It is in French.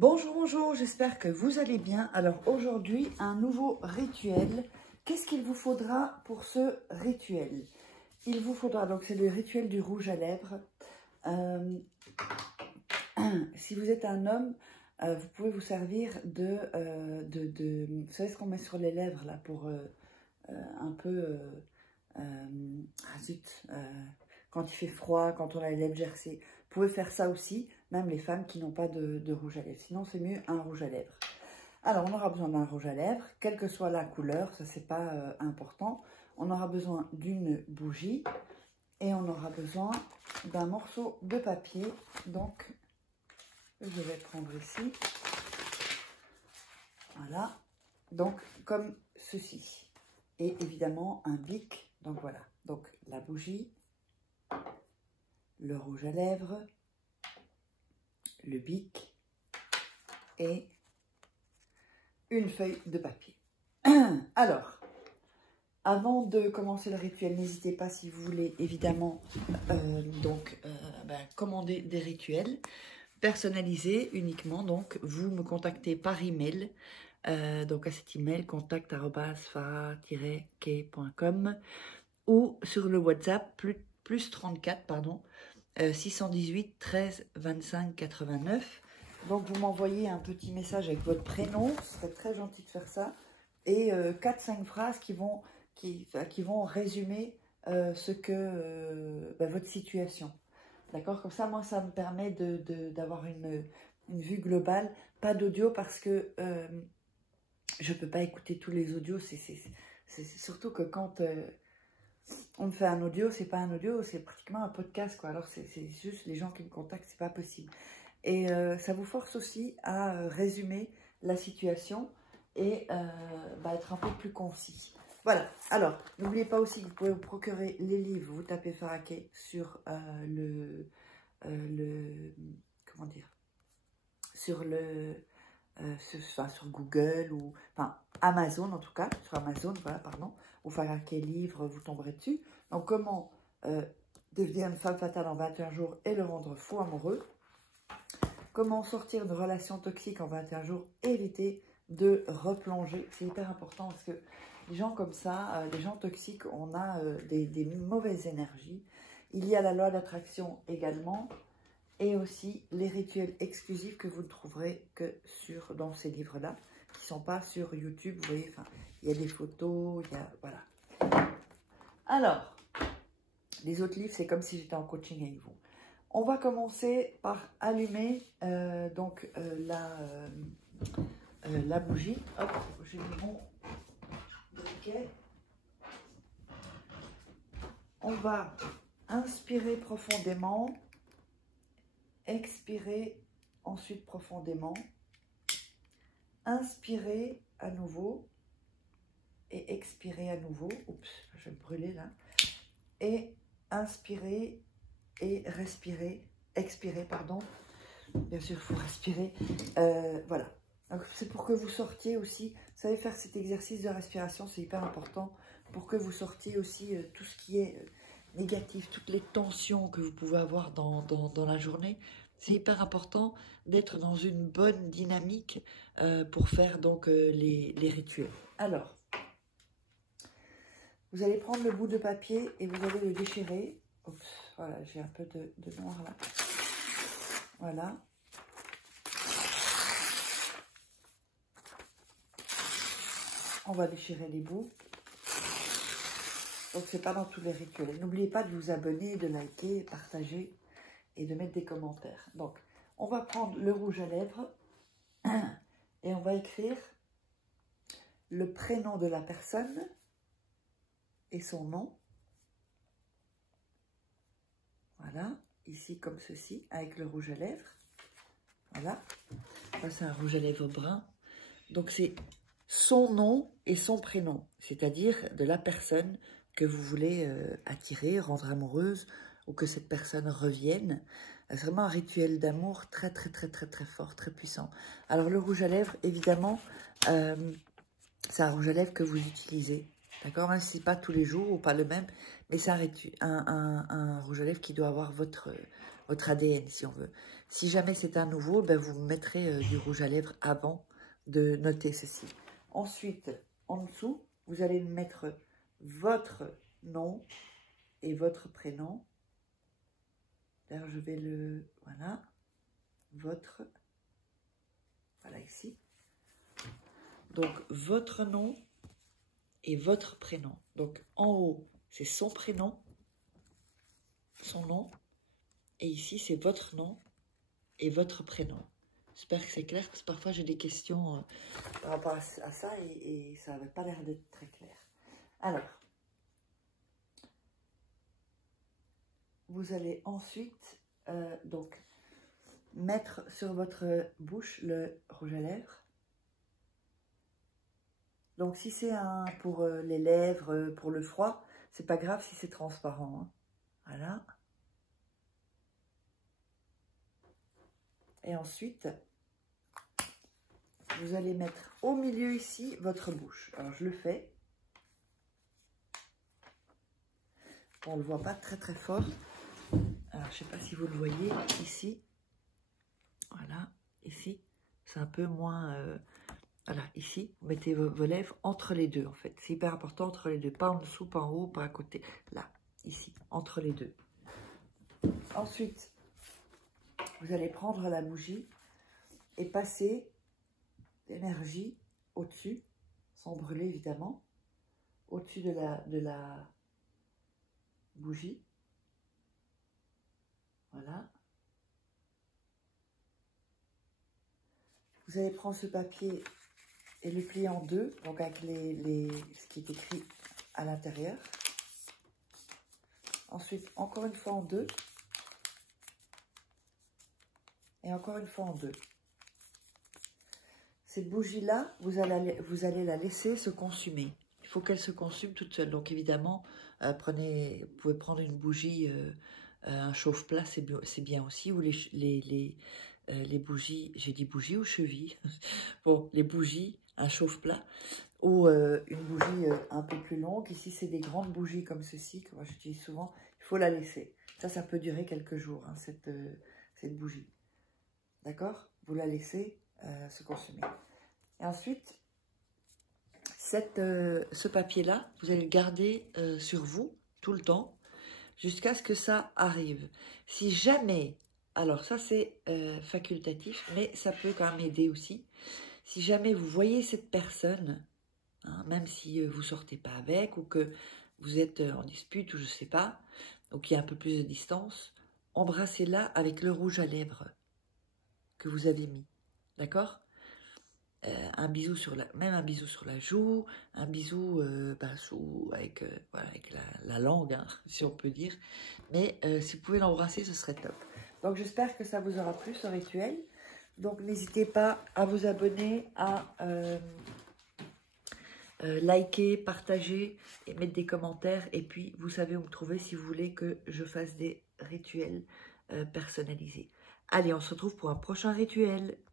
Bonjour, bonjour, j'espère que vous allez bien. Alors aujourd'hui, un nouveau rituel. Qu'est-ce qu'il vous faudra pour ce rituel? Il vous faudra, donc c'est le rituel du rouge à lèvres. Si vous êtes un homme, vous pouvez vous servir vous savez ce qu'on met sur les lèvres là pour un peu, quand il fait froid, quand on a les lèvres gercées. Vous pouvez faire ça aussi, même les femmes qui n'ont pas de rouge à lèvres. Sinon, c'est mieux un rouge à lèvres. Alors, on aura besoin d'un rouge à lèvres, quelle que soit la couleur, ça c'est pas important. On aura besoin d'une bougie et on aura besoin d'un morceau de papier. Donc, je vais prendre ici. Voilà. Donc, comme ceci. Et évidemment, un bic. Donc, voilà. Donc, la bougie, le rouge à lèvres, le bic et une feuille de papier. Alors, avant de commencer le rituel, n'hésitez pas si vous voulez évidemment commander des rituels personnalisés uniquement. Donc, vous me contactez par email. Donc, à cet email, contact@farah-kay.com ou sur le WhatsApp plus 34, pardon, 618 13 25 89. Donc, vous m'envoyez un petit message avec votre prénom, ce serait très gentil de faire ça, et 4-5 phrases qui vont résumer votre situation. D'accord? Comme ça, moi, ça me permet d'avoir une vue globale. Pas d'audio parce que je ne peux pas écouter tous les audios. C'est surtout que quand on me fait un audio, c'est pas un audio, c'est pratiquement un podcast, quoi. Alors, c'est juste les gens qui me contactent, c'est pas possible. Et ça vous force aussi à résumer la situation et être un peu plus concis. Voilà. Alors, n'oubliez pas aussi que vous pouvez vous procurer les livres. Vous tapez Farah Kay sur sur Google ou Amazon en tout cas, sur Amazon, voilà, pardon, ou Farah Kay livre, vous tomberez dessus. Donc, comment devenir une femme fatale en 21 jours et le rendre fou amoureux. Comment sortir de relations toxiques en 21 jours, éviter de replonger. C'est hyper important parce que les gens comme ça, les gens toxiques, on a des mauvaises énergies. Il y a la loi d'attraction également et aussi les rituels exclusifs que vous ne trouverez que dans ces livres-là, qui ne sont pas sur YouTube. Vous voyez, il y a des photos, il y a, voilà. Alors, les autres livres, c'est comme si j'étais en coaching avec vous. On va commencer par allumer la bougie. Hop, j'ai mis mon briquet. On va inspirer profondément, expirer ensuite profondément, inspirer à nouveau et expirer à nouveau. Oups, je vais me brûler là. Et inspirer et respirer, expirer, pardon. Bien sûr, il faut respirer. Voilà. C'est pour que vous sortiez aussi. Vous savez, faire cet exercice de respiration, c'est hyper important pour que vous sortiez aussi tout ce qui est négatif, toutes les tensions que vous pouvez avoir dans la journée. C'est hyper important d'être dans une bonne dynamique pour faire donc les rituels. Alors, vous allez prendre le bout de papier et vous allez le déchirer. Oups, voilà, j'ai un peu de noir là. Voilà. On va déchirer les bouts. Donc, c'est pas dans tous les rituels. N'oubliez pas de vous abonner, de liker, partager et de mettre des commentaires. Donc, on va prendre le rouge à lèvres et on va écrire le prénom de la personne et son nom. Voilà, ici comme ceci, avec le rouge à lèvres. Voilà, ça c'est un rouge à lèvres brun. Donc c'est son nom et son prénom, c'est-à-dire de la personne que vous voulez attirer, rendre amoureuse ou que cette personne revienne. C'est vraiment un rituel d'amour très fort, très puissant. Alors le rouge à lèvres, évidemment, c'est un rouge à lèvres que vous utilisez. D'accord, même si ce n'est pas tous les jours ou pas le même, mais c'est un rouge à lèvres qui doit avoir votre votre ADN, si on veut. Si jamais c'est un nouveau, ben vous mettrez du rouge à lèvres avant de noter ceci. Ensuite, en dessous, vous allez mettre votre nom et votre prénom. D'ailleurs, je vais le... Voilà. Votre... Voilà, ici. Donc, votre nom et votre prénom. Donc, en haut, c'est son prénom, son nom. Et ici, c'est votre nom et votre prénom. J'espère que c'est clair, parce que parfois, j'ai des questions par rapport à ça et ça n'avait pas l'air d'être très clair. Alors, vous allez ensuite, donc, mettre sur votre bouche le rouge à lèvres. Donc, si c'est pour les lèvres, pour le froid, c'est pas grave si c'est transparent. Hein. Voilà. Et ensuite, vous allez mettre au milieu ici votre bouche. Alors, je le fais. On ne le voit pas très très fort. Alors, je ne sais pas si vous le voyez ici. Voilà, ici. C'est un peu moins... voilà, ici, vous mettez vos lèvres entre les deux, en fait. C'est hyper important, entre les deux. Pas en dessous, pas en haut, pas à côté. Là, ici, entre les deux. Ensuite, vous allez prendre la bougie et passer l'énergie au-dessus, sans brûler évidemment, au-dessus de la bougie. Voilà. Vous allez prendre ce papier et le plier en deux, donc avec ce qui est écrit à l'intérieur. Ensuite, encore une fois en deux. Et encore une fois en deux. Cette bougie-là, vous allez la laisser se consumer. Il faut qu'elle se consume toute seule. Donc évidemment, vous pouvez prendre une bougie, un chauffe-plat, c'est bien aussi. Ou les bougies, j'ai dit bougie ou cheville. Bon, les bougies, un chauffe-plat. Ou une bougie un peu plus longue. Ici, c'est des grandes bougies comme ceci, que moi j'utilise souvent. Il faut la laisser. Ça peut durer quelques jours, hein, cette bougie. D'accord? Vous la laissez se consumer. Et ensuite, ce papier-là, vous allez le garder sur vous tout le temps jusqu'à ce que ça arrive. Si jamais, alors ça c'est facultatif, mais ça peut quand même aider aussi. Si jamais vous voyez cette personne, hein, même si vous ne sortez pas avec ou que vous êtes en dispute ou je ne sais pas, ou qu'il y a un peu plus de distance, embrassez-la avec le rouge à lèvres que vous avez mis, d'accord? Un bisou même un bisou sur la joue, un bisou avec la langue, hein, si on peut dire. Mais si vous pouvez l'embrasser, ce serait top. Donc j'espère que ça vous aura plu ce rituel. Donc n'hésitez pas à vous abonner, à liker, partager et mettre des commentaires. Et puis vous savez où me trouver si vous voulez que je fasse des rituels personnalisés. Allez, on se retrouve pour un prochain rituel.